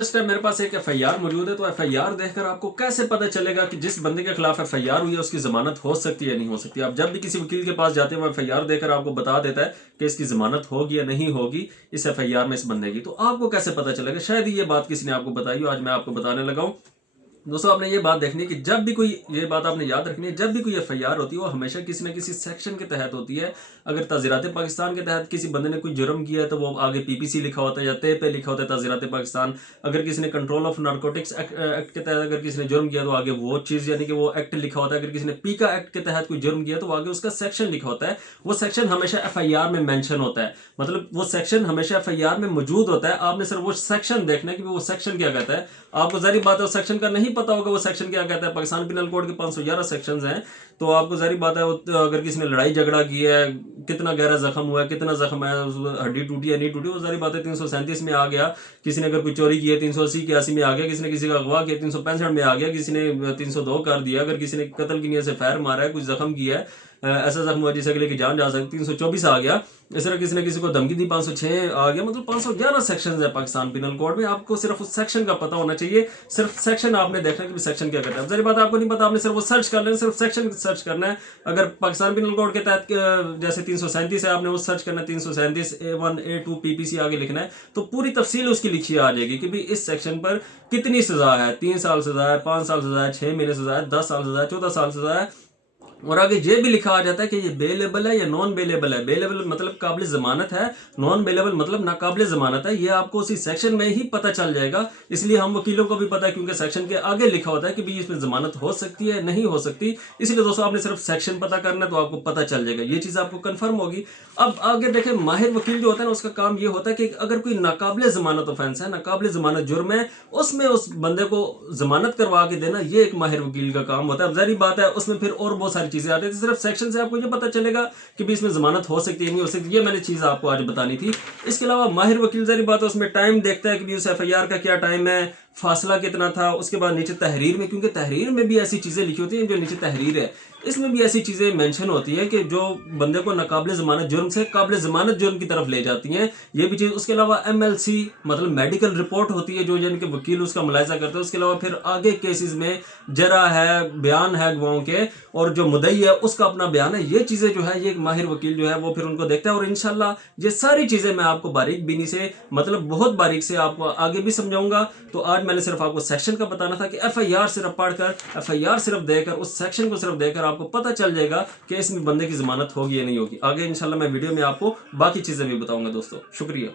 इस टाइम मेरे पास एक एफआईआर मौजूद है, तो एफआईआर देखकर आपको कैसे पता चलेगा कि जिस बंदे के खिलाफ एफआईआर हुई है उसकी जमानत हो सकती है या नहीं हो सकती। आप जब भी किसी वकील के पास जाते हैं वो एफआईआर देकर आपको बता देता है कि इसकी जमानत होगी या नहीं होगी इस एफआईआर में इस बंदे की। तो आपको कैसे पता चलेगा? शायद ये बात किसी ने आपको बताई हो, आज मैं आपको बताने लगा हूँ। दोस्तों, आपने ये बात देखनी है कि जब भी कोई, ये बात आपने याद रखनी है, जब भी कोई एफआईआर होती है वो हमेशा किसी न किसी सेक्शन के तहत होती है। अगर ताज़ीरात पाकिस्तान के तहत किसी बंदे ने कोई जुर्म किया है तो वो आगे पीपीसी लिखा होता है या ते पे लिखा होता है ताज़ीरात पाकिस्तान। अगर किसी ने कंट्रोल ऑफ नारकोटिक्स एक्ट के तहत अगर किसी ने जुर्म किया तो आगे वो चीज़ यानी कि वो एक्ट लिखा होता है। अगर किसी ने पीका एक्ट के तहत कोई जुर्म किया तो आगे उसका सेक्शन लिखा होता है। वो सेक्शन हमेशा एफआईआर में मेंशन होता है, मतलब वो सेक्शन हमेशा एफआईआर में मौजूद होता है। आपने सिर्फ वो सेक्शन देखना है कि वो सेक्शन क्या कहता है। आपको जारी बात है उस सेक्शन का नहीं पता होगा वो सेक्शन क्या कहता है। पाकिस्तान पिनल कोड के 511 सेक्शंस हैं, तो आपको जारी बात है अगर किसी ने लड़ाई झगड़ा किया है, कितना गहरा जख्म हुआ है, कितना जख्म है, हड्डी टूटी या नहीं टूटी, वो जारी बात है 337 में आ गया। किसी ने अगर कोई चोरी की है 380 81 में आ गया। किसी ने किसी का अगवा किया 365 में आ गया। किसी ने 302 कर दिया। अगर किसी ने कत्ल की नीयत से फायर मारा है, कुछ जख्म किया है, ऐसा जख्म हुआ जिससे अगले की जान जा सकती, 324 आ गया। इस तरह किसी ने किसी को धमकी दी 506 आ गया। मतलब 511 सेक्शन है पाकिस्तान पिनल कोड में। आपको सिर्फ उस सेक्शन का पता होना चाहिए। सिर्फ सेक्शन आपने देखना है कि सेक्शन क्या कहता है। जरी बात आपको नहीं पता, आपने सिर्फ वो सर्च कर लेना, सिर्फ सेक्शन सर्च करना है। अगर पाकिस्तान पिनल कोड के तहत जैसे 337 है, आपने वो सर्च करना है 337 A1 A2 पीपीसी आगे लिखना है, तो पूरी तफसील उसकी लिखी आ जाएगी कि भाई इस सेक्शन पर कितनी सजा है। 3 साल सजा है, 5 साल सजा है, 6 महीने सजा है, 10 साल सजा है, 14 साल सजा है। और आगे ये भी लिखा आ जाता है कि ये बेलेबल है या नॉन बेलेबल है। बेलेबल मतलब काबिल जमानत है, नॉन बेलेबल मतलब नाकाबिल जमानत है। ये आपको उसी सेक्शन में ही पता चल जाएगा। इसलिए हम वकीलों को भी पता है, क्योंकि सेक्शन के आगे लिखा होता है कि भाई इसमें जमानत हो सकती है नहीं हो सकती। इसलिए दोस्तों आपने सिर्फ सेक्शन पता करना है तो आपको पता चल जाएगा, ये चीज आपको कंफर्म होगी। अब आगे देखें, माहिर वकील जो होता है ना, उसका काम ये होता है कि अगर कोई नाकाबिल जमानत ऑफेंस है, नाकाबिल जमानत जुर्म है, उसमें उस बंदे को जमानत करवा के देना, ये एक माहिर वकील का काम होता है। अब जारी बात है उसमें फिर और बहुत सारी चीजें आती है। सिर्फ सेक्शन से आपको ये पता चलेगा कि भी इसमें जमानत हो सकती है नहीं हो सकती। ये मैंने चीज आपको आज बतानी थी। इसके अलावा माहिर वकील जारी बात है उसमें टाइम देखता है कि भी उस एफआईआर का क्या टाइम है, फासला कितना था। उसके बाद नीचे तहरीर में, क्योंकि तहरीर में भी ऐसी चीजें लिखी होती हैं, जो नीचे तहरीर है इसमें भी ऐसी चीजें मेंशन होती है कि जो बंदे को नाकाबिल जमानत जुर्म से काबिल जमानत जुर्म की तरफ ले जाती हैं, ये भी चीज। उसके अलावा एमएलसी मतलब मेडिकल रिपोर्ट होती है, जो यानी कि वकील उसका मुलायजा करता है। उसके अलावा फिर आगे केसेस में जरा है, बयान है गवाहों के, और जो मुदई है उसका अपना बयान है। ये चीजें जो है ये एक माहिर वकील जो है वो फिर उनको देखता है। और इंशाल्लाह ये सारी चीजें मैं आपको बारीक बीनी से, मतलब बहुत बारीक से आपको आगे भी समझाऊंगा। तो आज मैंने सिर्फ आपको सेक्शन का बताना था कि एफआईआर सिर्फ पढ़कर, एफआईआर सिर्फ देकर, उस सेक्शन को सिर्फ देकर आपको पता चल जाएगा कि इसमें बंदे की जमानत होगी या नहीं होगी। आगे इंशाल्लाह मैं वीडियो में आपको बाकी चीजें भी बताऊंगा दोस्तों। शुक्रिया।